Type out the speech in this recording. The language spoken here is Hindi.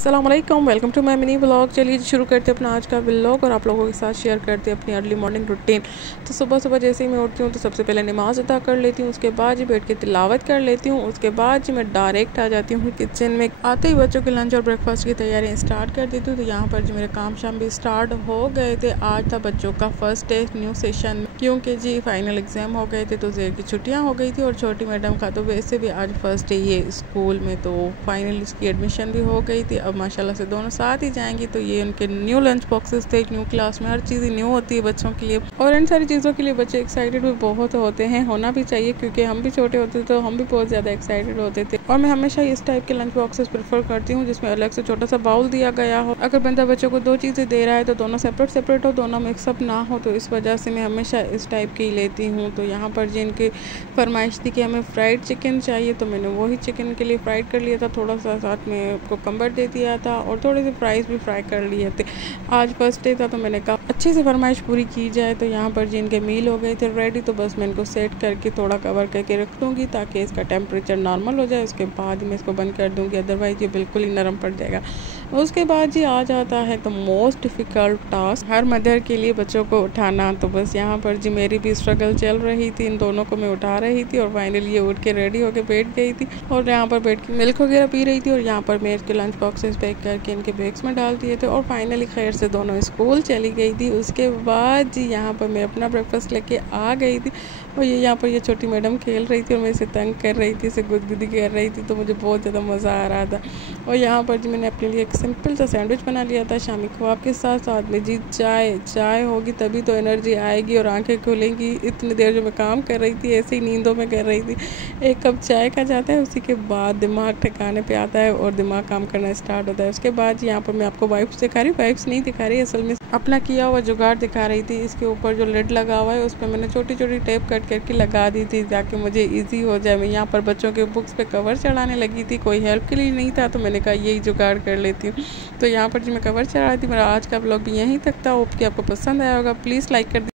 अस्सलाम वालेकुम, welcome to my mini blog. चलिए शुरू करते हैं अपना आज का व्लॉग और आप लोगों के साथ शेयर करते हैं अपनी अर्ली मॉर्निंग रूटीन। तो सुबह सुबह जैसे ही मैं उठती हूँ तो सबसे पहले नमाज अदा कर लेती हूँ, उसके बाद जी बैठ के तिलावत कर लेती हूँ। उसके बाद जी मैं डायरेक्ट आ जाती हूँ किचन में। आते ही बच्चों के लंच और ब्रेकफास्ट की तैयारियाँ स्टार्ट कर देती हूँ। तो यहाँ पर जी मेरे काम शाम भी स्टार्ट हो गए थे। आज था बच्चों का फर्स्ट डे न्यू सेशन, क्योंकि जी फाइनल एग्ज़ाम हो गए थे तो ज़ेर की छुट्टियाँ हो गई थी और छोटी मैडम का तो वैसे भी आज फर्स्ट डे ये स्कूल में, तो फाइनल इसकी एडमिशन भी हो गई थी। अब माशाल्लाह से दोनों साथ ही जाएंगी। तो ये उनके न्यू लंच बॉक्सेस थे, न्यू क्लास में हर चीज़ न्यू होती है बच्चों के लिए और इन सारी चीज़ों के लिए बच्चे एक्साइटेड भी बहुत होते हैं, होना भी चाहिए क्योंकि हम भी छोटे होते थे तो हम भी बहुत ज़्यादा एक्साइटेड होते थे। और मैं हमेशा इस टाइप के लंच बॉक्सेस प्रेफर करती हूँ जिसमें अलग से छोटा सा बाउल दिया गया हो। अगर बंदा बच्चों को दो चीज़ें दे रहा है तो दोनों सेपरेट सेपरेट हो, दोनों मिक्सअप ना हो, तो इस वजह से मैं हमेशा इस टाइप की लेती हूँ। तो यहाँ पर जिनकी फरमाइश थी कि हमें फ्राइड चिकन चाहिए तो मैंने वही चिकन के लिए फ्राइड कर लिया था, थोड़ा सा साथ में आपको कम्बर दे दिया था और थोड़े से फ्राइज़ भी फ्राई कर लिए थे। आज फर्स्ट डे था तो मैंने कहा अच्छे से फरमाइश पूरी की जाए। तो यहाँ पर जिनके मील हो गए थे रेडी, तो बस मैं इनको सेट करके थोड़ा कवर करके रख दूँगी ताकि इसका टेम्परेचर नॉर्मल हो जाए। उसके बाद मैं इसको बंद कर दूँगी, अदरवाइज़ ये बिल्कुल ही नरम पड़ जाएगा। उसके बाद जी आ जाता है तो most difficult task her mother के लिए, बच्चों को उठाना। तो बस यहाँ पर जी मेरी भी स्ट्रगल चल रही थी, इन दोनों को मैं उठा रही थी और फाइनली ये उठ के रेडी होके बैठ गई थी और यहाँ पर बैठ के मिल्क वगैरह पी रही थी और यहाँ पर मैं इसके लंच बॉक्सेस पैक करके इनके बैग्स में डाल दिए थे और फाइनली खैर से दोनों स्कूल चली गई थी। उसके बाद जी यहाँ पर मैं अपना ब्रेकफास्ट लेके आ गई थी और ये यहाँ पर ये छोटी मैडम खेल रही थी और मैं इसे तंग कर रही थी, इसे गुदगुदी कर रही थी, तो मुझे बहुत ज़्यादा मज़ा आ रहा था। और यहाँ पर जी मैंने अपने लिए एक सिंपल सा सैंडविच बना लिया था शामी ख्वाब के साथ। साथ में जी चाय होगी तभी तो एनर्जी आएगी और आंखें खुलेंगी। इतनी देर जो मैं काम कर रही थी ऐसे ही नींदों में कर रही थी। एक कप चाय का जाता है, उसी के बाद दिमाग ठिकाने पे आता है और दिमाग काम करना स्टार्ट होता है। उसके बाद यहाँ पर मैं आपको वाइप्स दिखा रही, वाइप्स नहीं दिखा रही, असल में अपना किया हुआ जुगाड़ दिखा रही थी। इसके ऊपर जो लिड लगा हुआ है उस पर मैंने छोटी छोटी टेप कट करके लगा दी थी ताकि मुझे ईजी हो जाए। मैं यहाँ पर बच्चों के बुक्स पे कवर चढ़ाने लगी थी, कोई हेल्प के लिए नहीं था तो मैंने कहा यही जुगाड़ कर लेती हूँ। तो यहाँ पर जो मैं कवर चढ़ा रही थी, मेरा आज का ब्लॉग भी यहीं तक था। होप कि आपको पसंद आया होगा। प्लीज़ लाइक कर